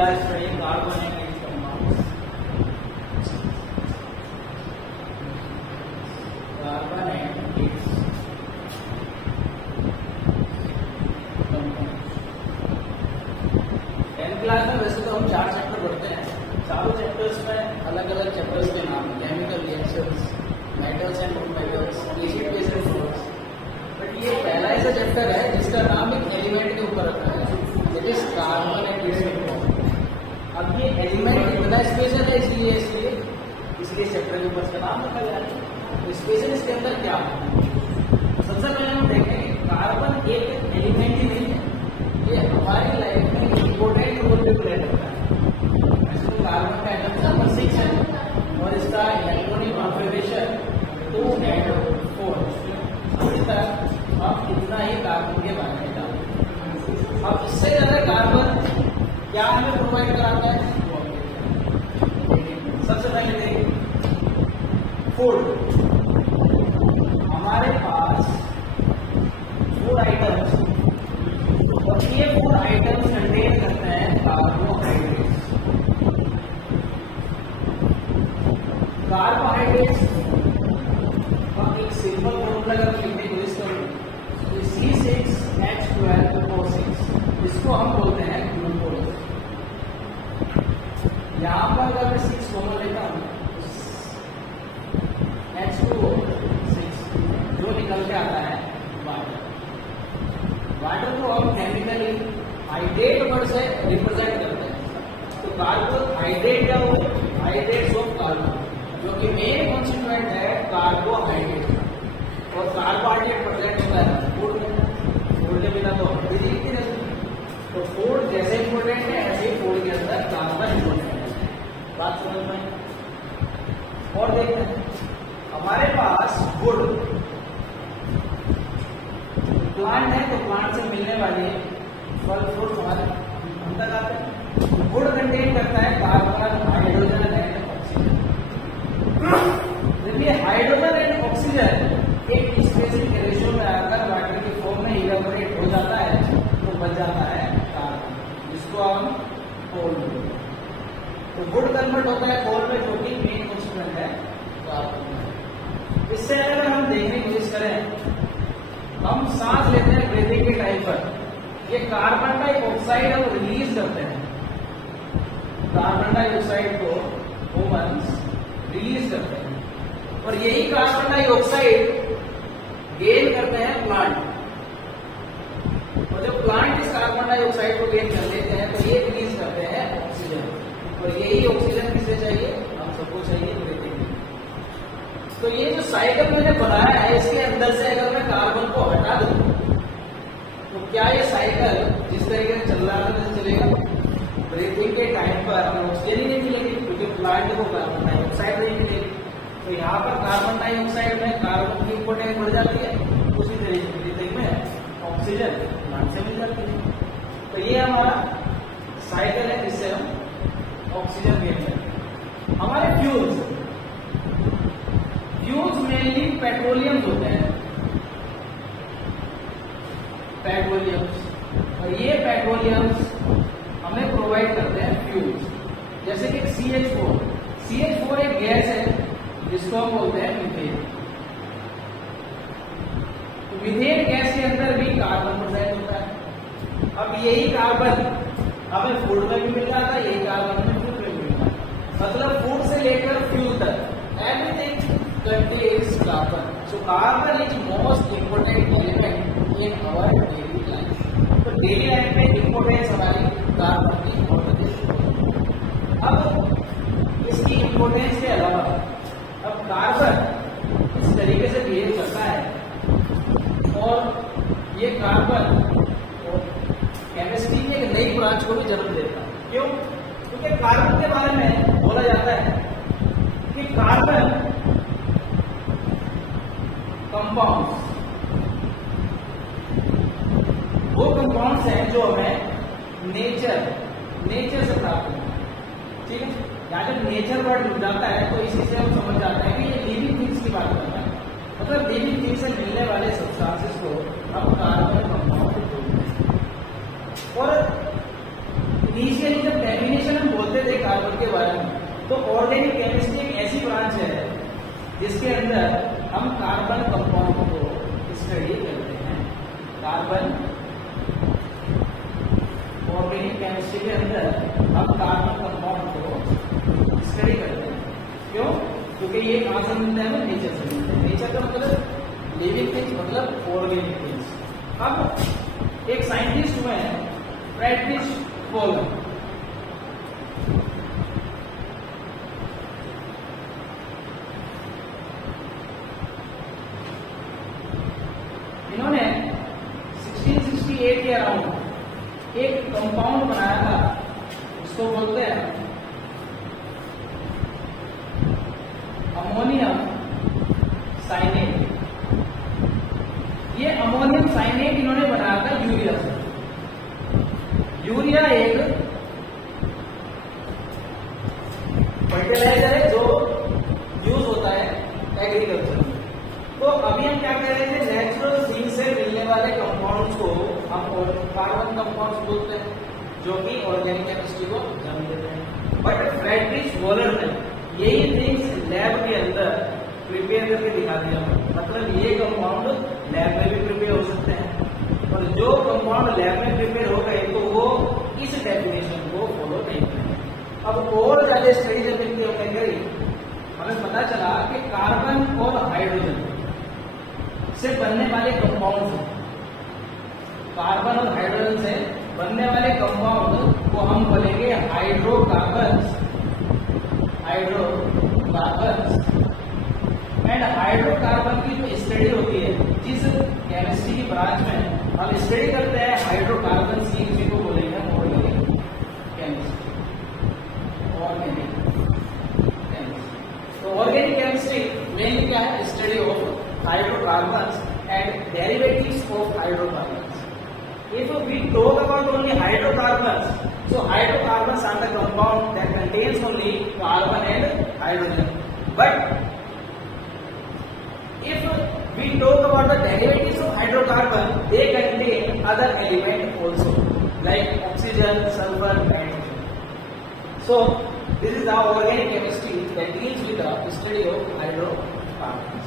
are studying carbon and its compounds. Carbon and its compounds. 10th class में वैसे तो हम 4 चैप्टर पढ़ते हैं, चारों चैप्टर्स में अलग अलग चैप्टर्स के नाम, chemical reactions, metals and non metals, acid base and solutes. But ये पहला ऐसा चैप्टर है जिसका नाम एक एलिमेंट के ऊपर रखा है, that is carbon and its compound. अब ये एलिमेंट इतना स्पेशल है इसलिए चैप्टर के ऊपर इसका नाम रखा गया है। तो स्पेशल इसके अंदर क्या है? सबसे पहले हम देखें कार्बन एक एलिमेंट ही नहीं है, ये हमारी लाइफ में इम्पोर्टेंट रोल प्ले करता है। कार्बन का एटम नंबर 6 है और इसका इलेक्ट्रॉनिक कॉन्फिगरेशन 2 and 4। अभी तक हम इतना ही कार्बन के बारे में जानते। अब इससे ज्यादा कार्बन क्या हमें प्रोवाइड कराता है? सबसे पहले देखिए फूड। हमारे पास फूड आइटम्स, और ये फूड आइटम्स कंटेन करते हैं कार्बोहाइड्रेट्स। कार्बोहाइड्रेट्स का एक सिंपल फॉर्मूला अगर लिखने की कोशिश करूं तो C6H12O6, इसको हम बोलते हैं ग्लूकोज। यहां पर अगर मैं 6 कॉमन लेता हूं H2O6 जो निकल के आता है वाटर। वाटर को हम केमिकली हाइड्रेट वर्ड से रिप्रेजेंट करते हैं। तो कार्बोहाइड्रेट क्या हो? हाइड्रेट्स ऑफ कार्बन, जो कि मेन कॉन्स्टिट्यूएंट है कार्बोहाइड्रेट। और कार्बोहाइड्रेट प्रेजेंट होता है फूड में, फूड के बिना तो हम भी जीते नहीं। तो फूड जैसे इंपोर्टेंट है ऐसे ही फूड के अंदर कार्बन इंपोर्टेंट है। बात समझ में? और देखते हैं हमारे पास गुड़ प्लांट है, तो प्लांट से मिलने वाले फल फ्रूट हमारे अंदर आते हैं। गुड़ कंटेन करता है कार्बन, हाइड्रोजन एंड ऑक्सीजन। देखिए हाइड्रोजन एंड ऑक्सीजन एक स्पेसिफिक रेशियो में आकर वाटर की फॉर्म में इवेपोरेट हो जाता है, तो बच जाता है कार्बन, जिसको हम कोल बोलते हैं। तो गुड़ कन्वर्ट होता है कोल में, जो कि मेन कॉन्स्टिट्यूएंट है कार्बन। इससे अगर हम देखने की कोशिश करें, हम सांस लेते हैं ब्रीथिंग के टाइम पर, ये कार्बन डाइऑक्साइड हम रिलीज करते हैं। कार्बन डाइऑक्साइड को ह्यूमंस रिलीज करते हैं, और यही कार्बन डाइऑक्साइड गेन करते हैं प्लांट। और जब प्लांट इस कार्बन डाइऑक्साइड को गेन कर लेते हैं तो ये रिलीज करते हैं ऑक्सीजन, और यही ऑक्सीजन किसे चाहिए? हम सबको चाहिए ब्रीथिंग। तो ये जो साइकिल मैंने बनाया है, इसके अंदर से अगर मैं कार्बन को हटा दूं तो क्या ये साइकिल जिस तरीके से चल रहा था वैसे चलेगा? ब्रीथिंग के टाइम पर हमें ऑक्सीजन ही नहीं मिलेगी, क्योंकि प्लांट को कार्बन डाइऑक्साइड नहीं मिलेगी। तो यहाँ पर कार्बन डाइऑक्साइड में कार्बन की इंपोर्टेंस बढ़ जाती है, उसी तरीके से ब्रीथिंग में ऑक्सीजन प्लांट से मिल जाती है। तो ये हमारा साइकिल है जिससे हम ऑक्सीजन गेन करते हैं। हमारे फ्यूल्स मेनली पेट्रोलियम होते हैं, पेट्रोलियम्स, और ये पेट्रोलियम्स हमें प्रोवाइड करते हैं फ्यूल्स। जैसे कि CH4 एक गैस है जिसको हम बोलते हैं मीथेन। तो मीथेन गैस के अंदर भी कार्बन प्रेजेंट होता है। अब यही कार्बन हमें फूड में भी मिल रहा था, यही कार्बन हमें फूड में भी मिल रहा है। मतलब फूड से लेकर फ्यूल तक everything contains carbon. So carbon is most important element in our daily life. तो डेली लाइफ में इम्पोर्टेंस हमारी कार्बन की बहुत अधिक। अब इसकी इम्पोर्टेंस के अलावा अब कार्बन इस तरीके से बिहेव करता है, और ये कार्बन केमिस्ट्री में एक नई ब्रांच को भी जन्म देता है। क्यों? क्योंकि कार्बन के बारे में बोला जाता है कि कार्बन कंपाउंड्स वो कंपाउंड्स हैं जो हमें नेचर से प्राप्त होते हैं। ठीक है, यहाँ जब नेचर वर्ड जुड़ जाता है तो इसी से हम समझ जाते हैं कि ये लिविंग थिंग्स की बात करता है। मतलब लिविंग थिंग्स से मिलने वाले सब्सटेंसेस को हम कार्बन कंपाउंड बोलते हैं। और इनिशियली जब डेफिनेशन तो ऑर्गेनिक केमिस्ट्री एक ऐसी ब्रांच है जिसके अंदर हम कार्बन कंपाउंड को स्टडी करते हैं। कार्बन ऑर्गेनिक केमिस्ट्री के अंदर हम कार्बन कंपाउंड को स्टडी करते हैं। क्यों? क्योंकि ये कहां से मिलता है? नेचर से मिलता है। नेचर का मतलब लिविंग थिंग्स, मतलब ऑर्गेनिक थिंग्स। अब एक साइंटिस्ट हुए हैं फ्रेडरिच वोहलर। इन्होंने 1668 के अराउंड एक कंपाउंड बनाया था, उसको बोलते हैं अमोनियम साइनेट। ये अमोनियम साइनेट इन्होंने बनाया था यूरिया से। यूरिया एक फर्टिलाइजर है जो यूज होता है एग्रीकल्चर में। तो अभी हम क्या कह रहे थे? नेचुरल थिंग से मिलने वाले कंपाउंड्स को हम कार्बन कंपाउंड्स बोलते हैं, जो कि ऑर्गेनिक केमिस्ट्री को जन्म देते हैं। बट फ्रेडरिच वोहलर ने यही थिंग्स लैब के अंदर प्रिपेयर करके दिखा दिया। मतलब ये कंपाउंड लैब में भी प्रिपेयर हो सकते हैं, और जो कंपाउंड लैब में प्रिपेयर हो गए तो वो इस डेफिनेशन को फॉलो नहीं करेंगे। अब और ज्यादा स्टडी जब हमने करी, हमें पता चला कि कार्बन और हाइड्रोजन से बनने वाले कंपाउंड, कार्बन और हाइड्रोजन से बनने वाले कंपाउंड को हम बोलेंगे हाइड्रोकार्बन्स। एंड हाइड्रोकार्बन की जो स्टडी होती है, जिस केमिस्ट्री की ब्रांच में हम स्टडी करते हैं हाइड्रोकार्बन की, इसी को बोलेंगे ऑर्गेनिक केमिस्ट्री। तो ऑर्गेनिक केमिस्ट्री मेनली क्या है? Study of hydrocarbons and derivatives of hydrocarbons. If we talk about only hydrocarbons, so hydrocarbons are the compound that contains only carbon and hydrogen. But if we talk about the derivatives of hydrocarbon, they contain other elements also, like oxygen, sulfur, nitrogen. So this is our organic chemistry that deals with the study of hydrocarbons.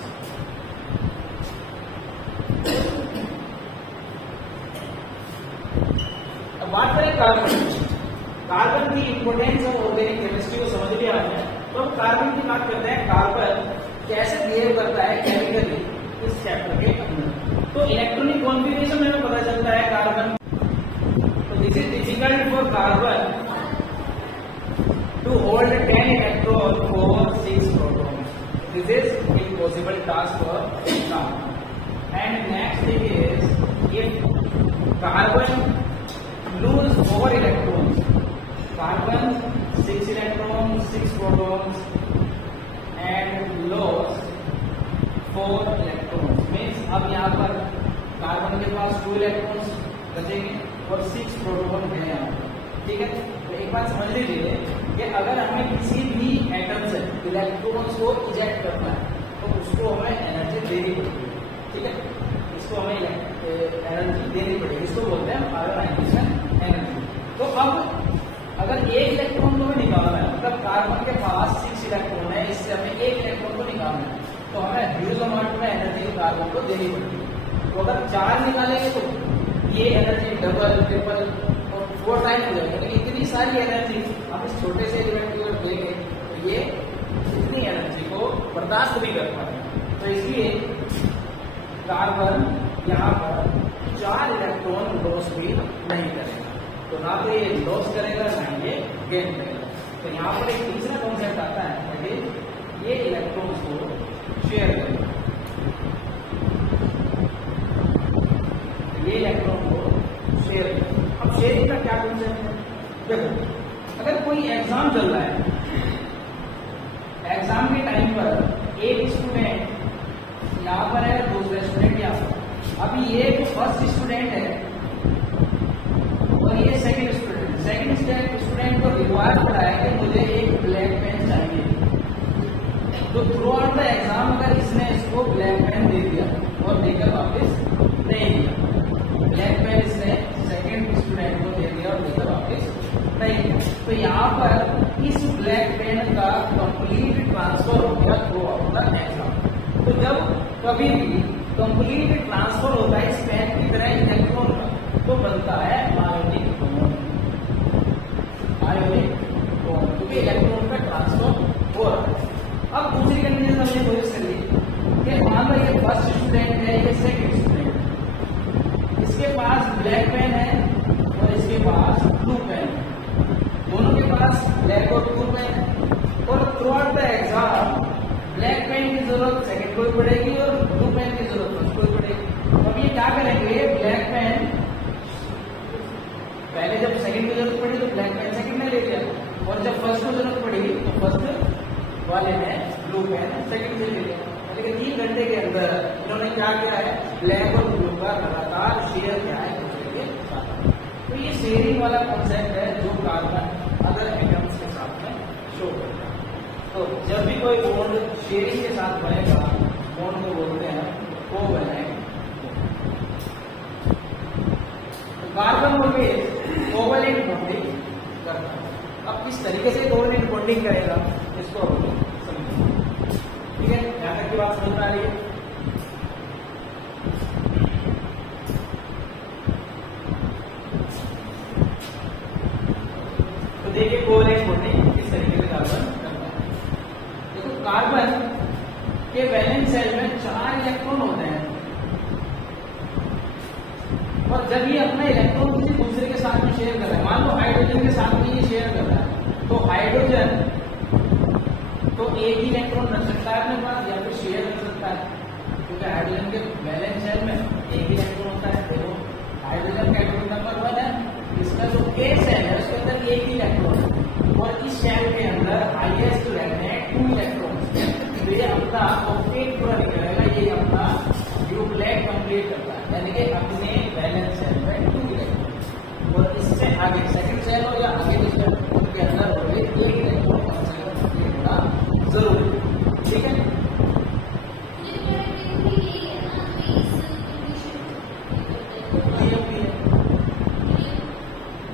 अब बात करें carbon. Carbon की importance of organic chemistry को समझ लिया हमने, तो carbon की बात करते हैं। कार्बन कैसे बिहेव करता है केमिकली इस चैप्टर के अंदर। तो इलेक्ट्रॉनिक कॉन्फिगरेशन में पता चलता है कार्बन। तो this is difficult for carbon to hold 10 electron और 6 proton. This is impossible task for carbon. And next thing is, if carbon lose 4 electrons, carbon 6 electrons, 6 protons, and lost 4 electrons, means अब यहाँ पर carbon के पास 2 electrons बचेंगे और 6 proton है यहाँ पर। ठीक है, तो एक बात समझ लीजिए कि अगर हमें किसी भी एटम से इलेक्ट्रॉन्स को इजेक्ट करना है तो उसको हमें एनर्जी देनी पड़ेगी। ठीक है, इसको हमें एनर्जी देनी पड़ेगी, इसको बोलते हैं आयोनाइजेशन एनर्जी। तो अब अगर एक इलेक्ट्रॉन को भी निकालना है, मतलब कार्बन के पास 6 इलेक्ट्रॉन है, इससे हमें एक इलेक्ट्रॉन को निकालना है, तो हमें ह्यूज अमाउंट में एनर्जी कार्बन को देनी पड़ेगी। तो अगर 4 निकालेंगे तो ये एनर्जी डबल, ट्रिपल और 4 टाइम हो जाएगी। लेकिन इतनी सारी एनर्जी हम इस छोटे से एलिमेंट की ओर देंगे तो ये इतनी एनर्जी को बर्दाश्त नहीं कर पाएगा। तो इसलिए कार्बन यहाँ पर 4 इलेक्ट्रॉन लॉस भी नहीं करेगा। तो ना तो ये लॉस करेगा ना ये गेन करेगा। तो यहाँ पर एक तीसरा कॉन्सेप्ट आता है कि ये इलेक्ट्रॉन्स को शेयर करेगा। ये इलेक्ट्रॉन को शेयर करेगा। अब शेयरिंग का क्या कॉन्सेप्ट है? देखो, अगर कोई एग्जाम चल रहा है, एग्जाम के टाइम पर एक स्टूडेंट यहाँ पर है, दूसरा स्टूडेंट यहाँ पर। अभी ये जो फर्स्ट स्टूडेंट है और ये सेकंड स्टूडेंट, स्टूडेंट को रिक्वायर पड़ा है कि मुझे एक ब्लैक पेन चाहिए। तो थ्रू आउट द एग्जाम अगर इसने इसको ब्लैक पेन दे दिया और देकर वापस नहीं दिया, ब्लैक पेन इसने सेकंड स्टूडेंट को दे दिया और देकर वापस नहीं दिया, तो यहाँ पर इस ब्लैक पेन का कभी भी कंप्लीट ट्रांसफर होता है स्पैन की तरह इलेक्ट्रॉन का, तो बनता है आयोनिक बॉन्ड। आयोनिक बॉन्ड क्योंकि इलेक्ट्रॉन का ट्रांसफर हो रहा है। अब दूसरी कंडीशन हमने नोटिस कर ली कि मान लो ये फर्स्ट स्टूडेंट है, ये सेकंड स्टूडेंट है, इसके पास ब्लैक पेन है और इसके पास ब्लू पेन है, दोनों के पास ब्लैक और ब्लू पेन है, और throughout the exam black pen की जरूरत सेकंड को पड़ेगी और ब्लू पेन की जरूरत फर्स्ट को पड़ेगी। अब ये क्या करेंगे, ब्लैक पेन पहले जब सेकंड की जरूरत पड़ी तो ब्लैक पेन सेकंड ने ले लिया, और जब फर्स्ट को जरूरत पड़ी तो फर्स्ट वाले ने ब्लू पेन सेकंड से ले लिया। लेकिन 3 घंटे के अंदर इन्होंने क्या किया है, ब्लैक और ब्लू का लगातार शेयर किया है दूसरे के साथ। तो ये शेयरिंग वाला कॉन्सेप्ट है जो कार्बन अदर एटम्स के साथ में शो करता है। तो जब भी कोई बॉन्ड शेयरिंग के साथ बनेगा, बॉन्ड को बोलते हैं कोवैलेंट। कार्बन और बेस कोवैलेंट बॉन्डिंग करता है। अब किस तरीके से कोवैलेंट बॉन्डिंग करेगा इसको समझिए, ठीक है? यहां तक की बात समझ में आ रही है? तो देखिए कोवैलेंट बॉन्डिंग किस तरीके से कार्बन करता है। देखो कार्बन के वैलेंस सेल में 4 इलेक्ट्रॉन होते हैं, और जब ये अपना इलेक्ट्रॉन किसी दूसरे के साथ में शेयर कर रहा है, मान लो हाइड्रोजन के साथ में ये शेयर कर रहा है, तो हाइड्रोजन तो एक ही इलेक्ट्रॉन रख सकता है अपने पास या फिर शेयर कर सकता है, क्योंकि हाइड्रोजन के वैलेंस शेल में एक ही इलेक्ट्रॉन होता है। देखो हाइड्रोजन का एटॉमिक नंबर 1 है, इसका जो के सेल है उसके अंदर एक ही इलेक्ट्रॉन है, और इस शेल के अंदर हाईएस्ट रहते हैं 2 इलेक्ट्रॉन। तो ये अपना ऑक्टेट पूरा निकलेगा, ये अपना ड्यूप्लेट कंप्लीट करता है, यानी कि अपने वैलेंस सेल में 2 इलेक्ट्रॉन, और इससे आगे सेकंड सेल हो या आगे जो सेल उनके अंदर हो गए 1 इलेक्ट्रॉन कंप्लीट होना जरूरी, ठीक है?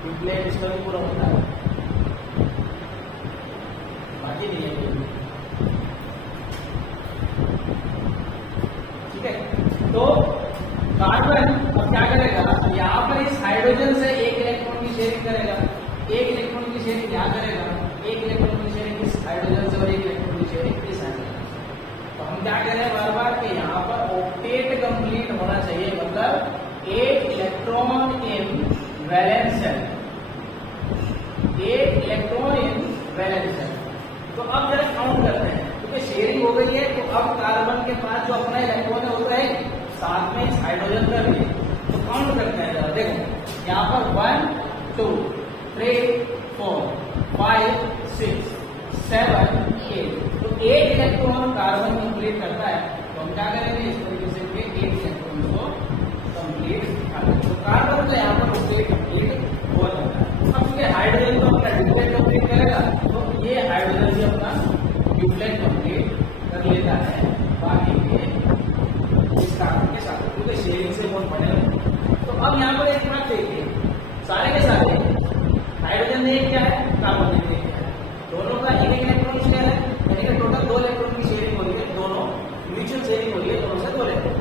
ड्यूप्लेट इसका भी पूरा होता है, बाकी नहीं है, ठीक है? तो कार्बन अब क्या करेगा, यहाँ पर इस हाइड्रोजन से एक इलेक्ट्रॉन की शेयरिंग करेगा, एक इलेक्ट्रॉन की शेयरिंग यहाँ करेगा, एक इलेक्ट्रॉन की शेयरिंग इस हाइड्रोजन से और एक इलेक्ट्रॉन की शेयरिंग इस हाइड्रोजन। तो हम क्या कह रहे हैं बार बार कि यहाँ पर ऑक्टेट कंप्लीट होना चाहिए, मतलब एक इलेक्ट्रॉन इन वैलेंस सेल, एक इलेक्ट्रॉन इन वैलेंस सेल। तो अब जरा काउंट करते हैं, क्योंकि शेयरिंग हो गई है, तो अब कार्बन के पास जो अपना इलेक्ट्रॉन है वो है साथ में इस हाइड्रोजन का भी, तो काउंट करते हैं जरा। देखो यहाँ पर 1 2 3 4 5 6 7 8, तो एक इलेक्ट्रॉन कार्बन कंप्लीट करता है। तो हम क्या करेंगे, इस तरीके से एक इलेक्ट्रॉन को कंप्लीट करेंगे, तो कार्बन का यहाँ पर ऑक्टेट कंप्लीट हो जाता है। अब क्योंकि हाइड्रोजन तो अपना ड्यूप्लेट कंप्लीट करेगा, तो ये हाइड्रोजन भी अपना ड्यूप्लेट कंप्लीट कर लेता है बाकी के इस कार्बन के साथ, क्योंकि शेयरिंग से बहुत बने। तो अब यहाँ पर एक बात देखिए, सारे के सारे हाइड्रोजन ने क्या है, कार्बन ने क्या है, दोनों का एक इलेक्ट्रॉन शेयर है, यानी कि टोटल 2 इलेक्ट्रॉन की शेयरिंग हो रही है, दोनों म्यूचुअल शेयरिंग हो रही है, दोनों से 2 इलेक्ट्रॉन।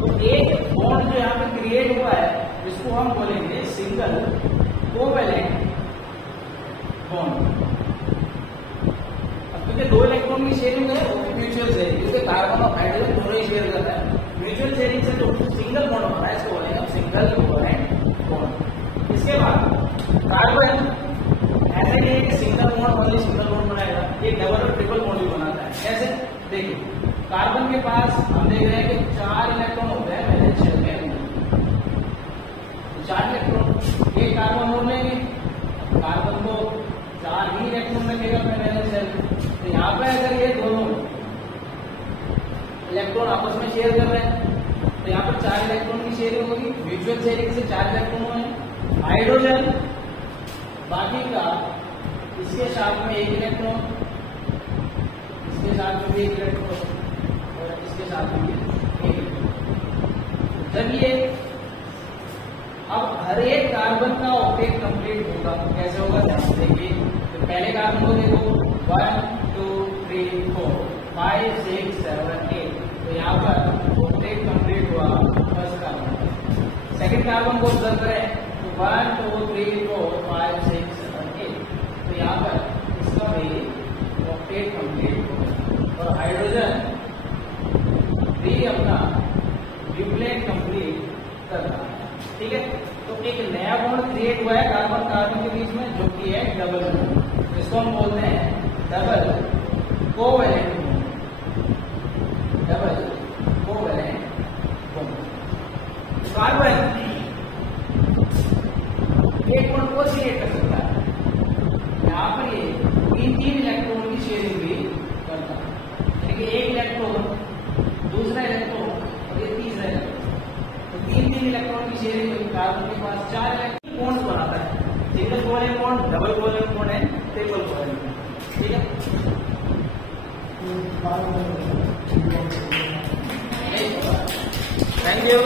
तो एक बॉन्ड जो यहाँ पे क्रिएट हुआ है, इसको हम बोलेंगे सिंगल कोवैलेंट बॉन्ड। क्योंकि 2 इलेक्ट्रॉन की शेयरिंग है वो म्यूचुअल शेयरिंग, क्योंकि कार्बन और हाइड्रोजन दोनों ही शेयर कर रहा है, म्यूचुअल शेयरिंग से जो सिंगल बॉन्ड बना है इसको बोलेंगे सिंगल कोवैलेंट बॉन्ड। इसके बाद कार्बन ऐसे नहीं है कि single bond only single bond बनाएगा, ये डबल और ट्रिपल बॉन्ड भी बनाता है। कैसे, देखिए कार्बन के पास हम देख रहे हैं कि 4 इलेक्ट्रॉन होते हैं वैलेंस शेल में, 4 इलेक्ट्रॉन, एक कार्बन और लेंगे, कार्बन को 4 ही इलेक्ट्रॉन रखेगा अपने वैलेंस शेल। तो यहाँ पे अगर ये दोनों इलेक्ट्रॉन आपस में शेयर कर रहे हैं, तो यहाँ पर 4 इलेक्ट्रॉन की शेयरिंग होगी, म्यूचुअल शेयरिंग से 4 इलेक्ट्रॉन हुए। हाइड्रोजन बाकी का इसके साथ में 1 इलेक्ट्रॉन, इसके साथ में भी 1 इलेक्ट्रॉन, और इसके साथ में भी 1 इलेक्ट्रॉन। जब ये अब हर एक कार्बन का ऑक्टेट कंप्लीट होगा, कैसे होगा ध्यान देखिए। तो पहले कार्बन को देखो 1 2 3 4 5 6 7 8, तो यहाँ पर ऑक्टेट कंप्लीट हुआ फर्स्ट कार्बन। सेकंड कार्बन को ऑब्जर्व करें तो 1 2 3 4 5 6 7 8, तो यहाँ पर इसका भी ऑक्टेट कंप्लीट हुआ और हाइड्रोजन भी अपना ड्यूप्लेट कंप्लीट कर रहा है। ठीक है, तो एक नया बॉन्ड क्रिएट हुआ है कार्बन कार्बन के बीच में, जो कि है डबल बॉन्ड, जिसको हम बोलते हैं double covalent bond. Double covalent bond. Carbon एक बॉन्ड को क्रिएट कर सकता है, यहाँ पर ये तीन इलेक्ट्रॉन की शेयरिंग भी करता है, यानी एक इलेक्ट्रॉन, दूसरा इलेक्ट्रॉन और ये तीसरा इलेक्ट्रॉन, तो तीन इलेक्ट्रॉन की शेयरिंग हुई। कार्बन के पास 4 इलेक्ट्रॉन बॉन्ड बनाता है, single covalent bond, double covalent bond and triple covalent bond. ठीक है, थैंक यू।